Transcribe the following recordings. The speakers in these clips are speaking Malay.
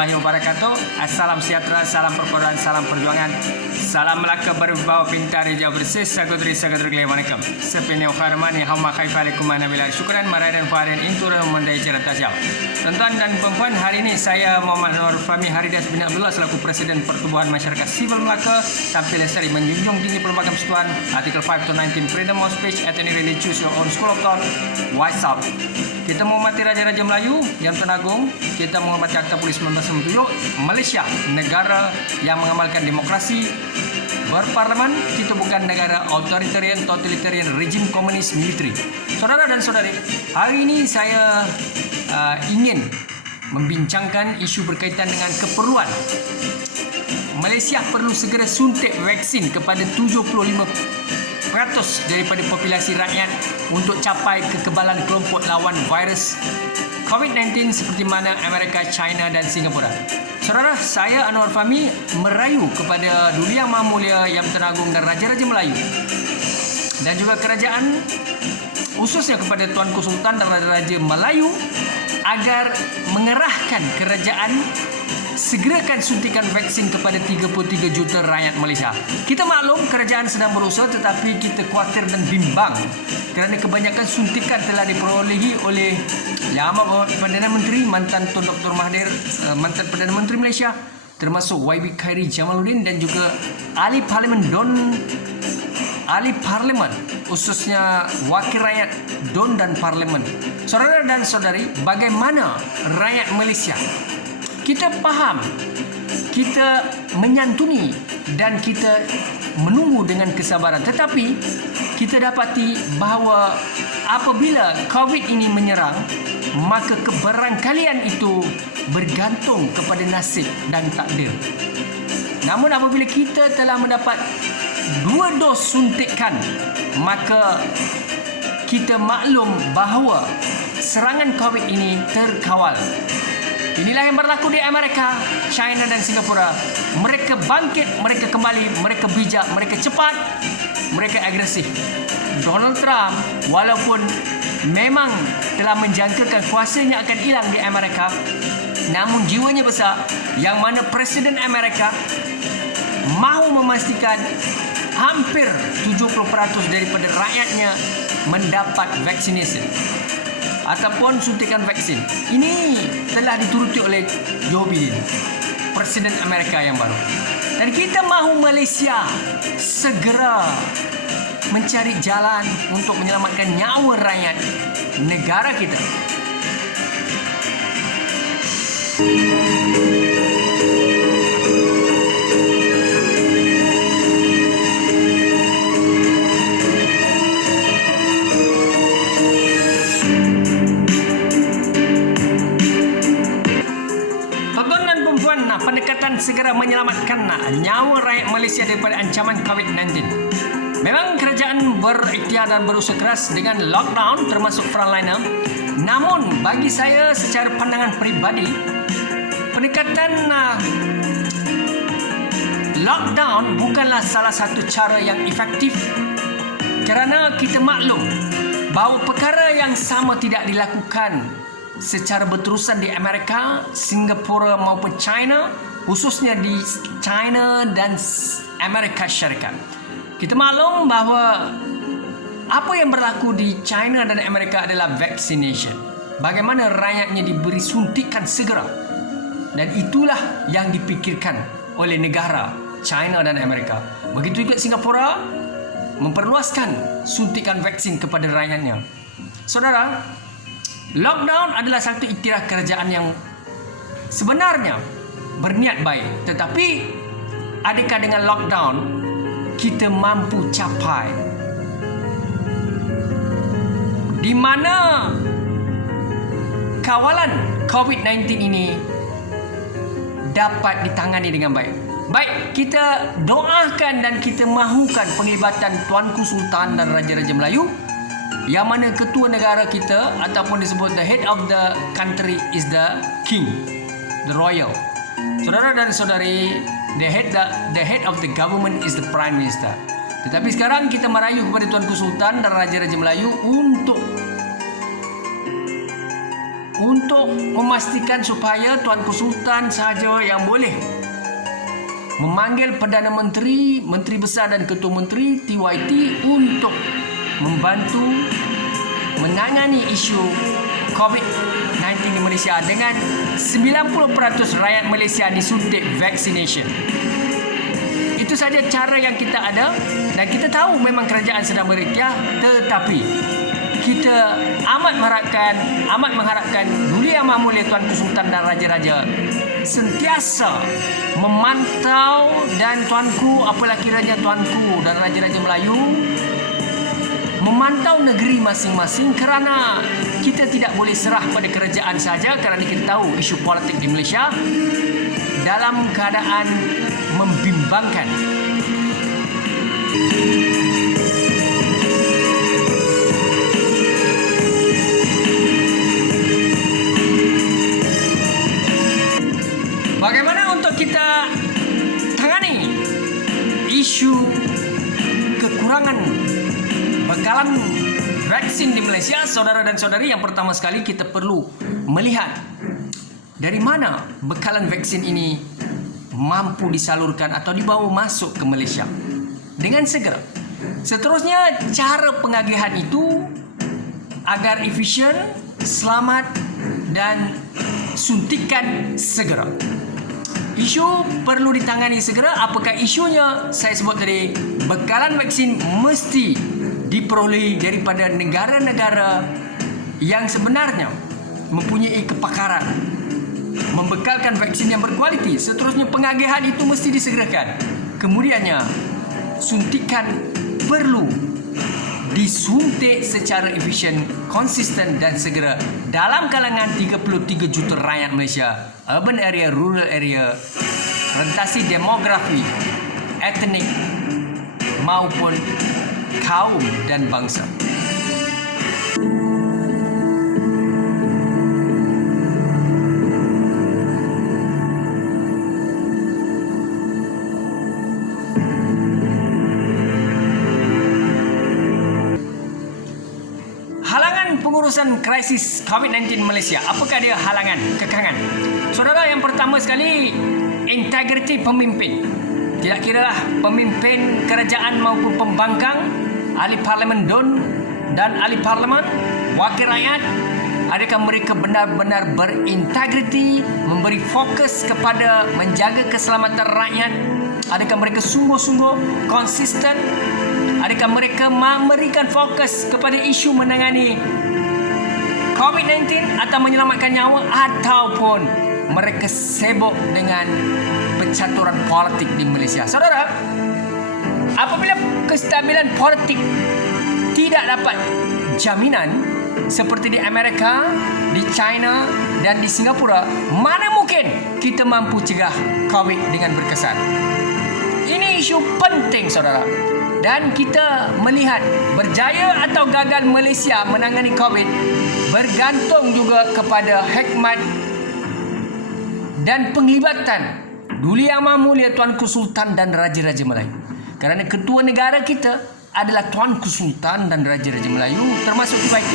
warahmatullahi wabarakatuh. Assalam sejahtera, salam persaudaraan, salam perjuangan. Salam Melaka berbau pintar hijau bersih. Saudari-saudari Assalamualaikum. Sepene ukharmani hamma khaifalaikum anabila syukran maradan faren intura mendai cerita siap. Tuan-tuan dan puan-puan, hari ini saya Muhammad Anwar Fahmi Haridas bin Abdullah selaku Presiden Pertubuhan Masyarakat Sivil Melaka tampil lestari menjunjung tinggi pelbagai persatuan Artikel 5 to 19 Freedom of Speech at any really choose your own school of thought. Wise up. Kita menghormati Raja-Raja Melayu yang Tuan Agong. Kita menghormati Akta Polis 1997. Malaysia, negara yang mengamalkan demokrasi berparlimen. Kita bukan negara authoritarian, totalitarian, rejim komunis militeri. Saudara dan saudari, hari ini saya ingin membincangkan isu berkaitan dengan keperluan Malaysia perlu segera suntik vaksin kepada 75% daripada populasi rakyat untuk capai kekebalan kelompok lawan virus COVID-19 seperti mana Amerika, China dan Singapura. Saudara, saya Anwar Fahmi merayu kepada Duli Yang Maha Mulia Yang Tuan Agong dan Raja-Raja Melayu dan juga kerajaan, khususnya kepada Tuanku Sultan dan Raja-Raja Melayu agar mengerahkan kerajaan segerakan suntikan vaksin kepada 33 juta rakyat Malaysia. Kita maklum kerajaan sedang berusaha, tetapi kita khawatir dan bimbang kerana kebanyakan suntikan telah diperolehi oleh Yang Amat Perdana Menteri, mantan Tun Dr. Mahathir, mantan Perdana Menteri Malaysia, termasuk YB Khairi Jamaluddin dan juga ahli parlimen, khususnya wakil rakyat DUN dan parlimen. Saudara dan saudari, bagaimana rakyat Malaysia? Kita faham, kita menyantuni dan kita menunggu dengan kesabaran. Tetapi kita dapati bahawa apabila COVID ini menyerang, maka keberangkalian itu bergantung kepada nasib dan takdir. Namun apabila kita telah mendapat 2 dos suntikan, maka kita maklum bahawa serangan COVID ini terkawal. Inilah yang berlaku di Amerika, China dan Singapura. Mereka bangkit, mereka kembali, mereka bijak, mereka cepat, mereka agresif. Donald Trump walaupun memang telah menjangkakan kuasanya akan hilang di Amerika, namun jiwanya besar, yang mana Presiden Amerika mahu memastikan hampir 70% daripada rakyatnya mendapat vaksinasi ataupun suntikan vaksin. Ini telah dituruti oleh Joe Biden, Presiden Amerika yang baru. Dan kita mahu Malaysia segera mencari jalan untuk menyelamatkan nyawa rakyat negara kita. Pendekatan segera menyelamatkan nyawa rakyat Malaysia daripada ancaman COVID-19. Memang kerajaan berikhtiar dan berusaha keras dengan lockdown termasuk frontliner. Namun bagi saya secara pandangan peribadi, pendekatan lockdown bukanlah salah satu cara yang efektif, kerana kita maklum bahawa perkara yang sama tidak dilakukan secara berterusan di Amerika, Singapura maupun China, khususnya di China dan Amerika Syarikat. Kita maklum bahawa apa yang berlaku di China dan Amerika adalah vaccination. Bagaimana rakyatnya diberi suntikan segera. Dan itulah yang dipikirkan oleh negara China dan Amerika. Begitu juga Singapura memperluaskan suntikan vaksin kepada rakyatnya. Saudara, lockdown adalah satu iktiraf kerajaan yang sebenarnya berniat baik. Tetapi adakah dengan lockdown kita mampu capai di mana kawalan COVID-19 ini dapat ditangani dengan baik? Baik, kita doakan dan kita mahukan penglibatan Tuanku Sultan dan Raja-Raja Melayu, yang mana ketua negara kita ataupun disebut the head of the country is the king, the royal. Saudara dan saudari, the head of the government is the prime minister. Tetapi sekarang kita merayu kepada Tuanku Sultan dan Raja-Raja Melayu untuk memastikan supaya Tuanku Sultan sahaja yang boleh memanggil Perdana Menteri, Menteri Besar dan Ketua Menteri TYT untuk membantu menangani isu COVID-19 di Malaysia dengan 90% rakyat Malaysia disuntik vaccination. Itu saja cara yang kita ada, dan kita tahu memang kerajaan sedang berikhtiar, tetapi kita amat mengharapkan Duli Yang Maha Mulia Tuanku Sultan dan Raja-Raja sentiasa memantau, dan tuanku, apalah kiranya tuanku dan Raja-Raja Melayu memantau negeri masing-masing, kerana kita tidak boleh serah pada kerajaan saja, kerana kita tahu isu politik di Malaysia dalam keadaan membimbangkan. Bagaimana untuk kita tangani isu kekurangan bekalan vaksin di Malaysia, saudara dan saudari? Yang pertama sekali kita perlu melihat dari mana bekalan vaksin ini mampu disalurkan atau dibawa masuk ke Malaysia dengan segera. Seterusnya, cara pengagihan itu agar efisien, selamat dan suntikan segera. Isu perlu ditangani segera. Apakah isunya? Saya sebut tadi, bekalan vaksin mesti diperoleh daripada negara-negara yang sebenarnya mempunyai kepakaran membekalkan vaksin yang berkualiti. Seterusnya, pengagihan itu mesti disegerakan. Kemudiannya, suntikan perlu disuntik secara efisien, konsisten dan segera dalam kalangan 33 juta rakyat Malaysia, urban area, rural area, rentasi demografi, etnik maupun kaum dan bangsa. Pengurusan krisis COVID-19 Malaysia. Apakah dia halangan, kekangan? Saudara, yang pertama sekali, integriti pemimpin. Tidak kira pemimpin kerajaan maupun pembangkang, ahli parlimen DUN dan ahli parlimen, wakil rakyat, adakah mereka benar-benar berintegriti, memberi fokus kepada menjaga keselamatan rakyat? Adakah mereka sungguh-sungguh konsisten? Adakah mereka memberikan fokus kepada isu menangani COVID-19 atau menyelamatkan nyawa, ataupun mereka sibuk dengan pencaturan politik di Malaysia? Saudara, apabila kestabilan politik tidak dapat jaminan seperti di Amerika, di China dan di Singapura, mana mungkin kita mampu cegah COVID dengan berkesan? Ini isu penting, saudara. Dan kita melihat berjaya atau gagal Malaysia menangani COVID bergantung juga kepada hikmat dan penglibatan Duli Yang Maha Mulia Tuanku Sultan dan Raja-Raja Melayu. Kerana ketua negara kita adalah Tuanku Sultan dan Raja-Raja Melayu, termasuk TYT.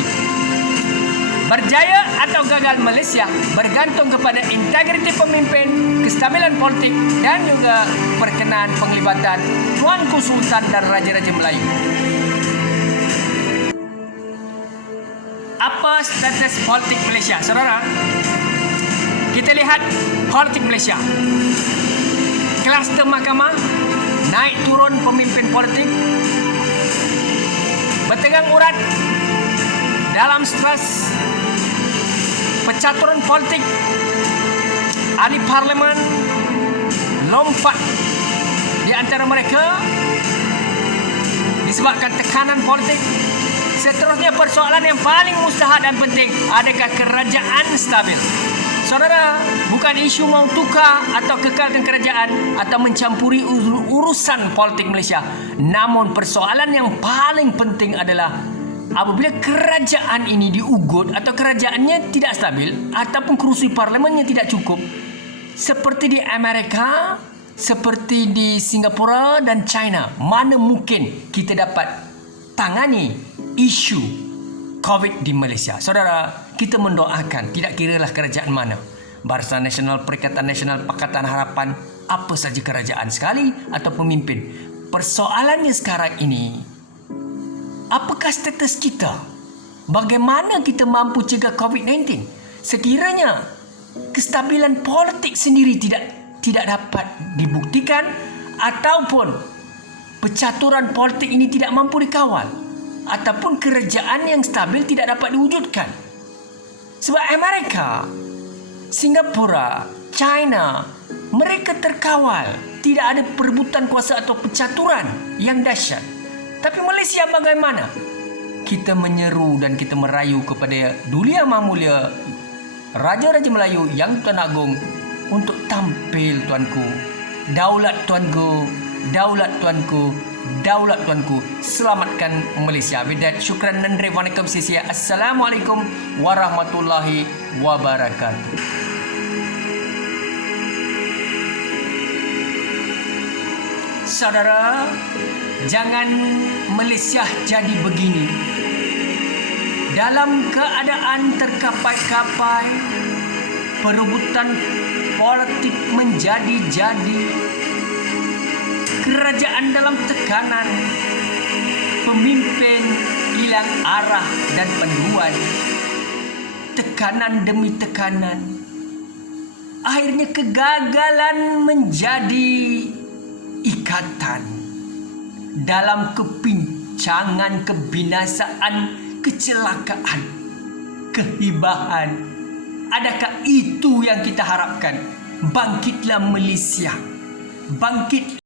Berjaya atau gagal Malaysia bergantung kepada integriti pemimpin, kestabilan politik dan juga perkenaan penglibatan Tuanku Sultan dan Raja-Raja Melayu. Apa status politik Malaysia, saudara? Kita lihat politik Malaysia. Kluster mahkamah, naik turun pemimpin politik, bertegang urat dalam stres, pencaturan politik, ahli parlimen lompat di antara mereka disebabkan tekanan politik. Seterusnya, persoalan yang paling mustahak dan penting, adakah kerajaan stabil? Saudara, bukan isu mau tukar atau kekalkan kerajaan atau mencampuri urusan politik Malaysia. Namun persoalan yang paling penting adalah apabila kerajaan ini diugut atau kerajaannya tidak stabil ataupun kerusi parlimennya tidak cukup, seperti di Amerika, seperti di Singapura dan China, mana mungkin kita dapat tangani isu COVID di Malaysia? Saudara, kita mendoakan, tidak kiralah kerajaan mana. Barisan Nasional, Perikatan Nasional, Pakatan Harapan, apa saja kerajaan sekali atau pemimpin. Persoalannya sekarang ini, apakah status kita? Bagaimana kita mampu cegah COVID-19? Sekiranya kestabilan politik sendiri tidak dapat dibuktikan, ataupun percaturan politik ini tidak mampu dikawal, ataupun kerajaan yang stabil tidak dapat diwujudkan. Sebab Amerika, Singapura, China, mereka terkawal, tidak ada perebutan kuasa atau percaturan yang dahsyat. Tapi Malaysia bagaimana? Kita menyeru dan kita merayu kepada Duli Yang Maha Mulia Raja-Raja Melayu Yang Tuan Agong untuk tampil, tuanku. Daulat tuanku, daulat tuanku, daulat tuanku, selamatkan Malaysia. Bidat, syukran dan waalaikum sisia. Assalamualaikum warahmatullahi wabarakatuh. Saudara, jangan Malaysia jadi begini. Dalam keadaan terkapai-kapai, perebutan politik menjadi-jadi, kerajaan dalam tekanan, pemimpin hilang arah dan panduan, tekanan demi tekanan, akhirnya kegagalan menjadi ikatan dalam kepincangan, kebinasaan, kecelakaan, kehibahan. Adakah itu yang kita harapkan? Bangkitlah Malaysia, bangkit.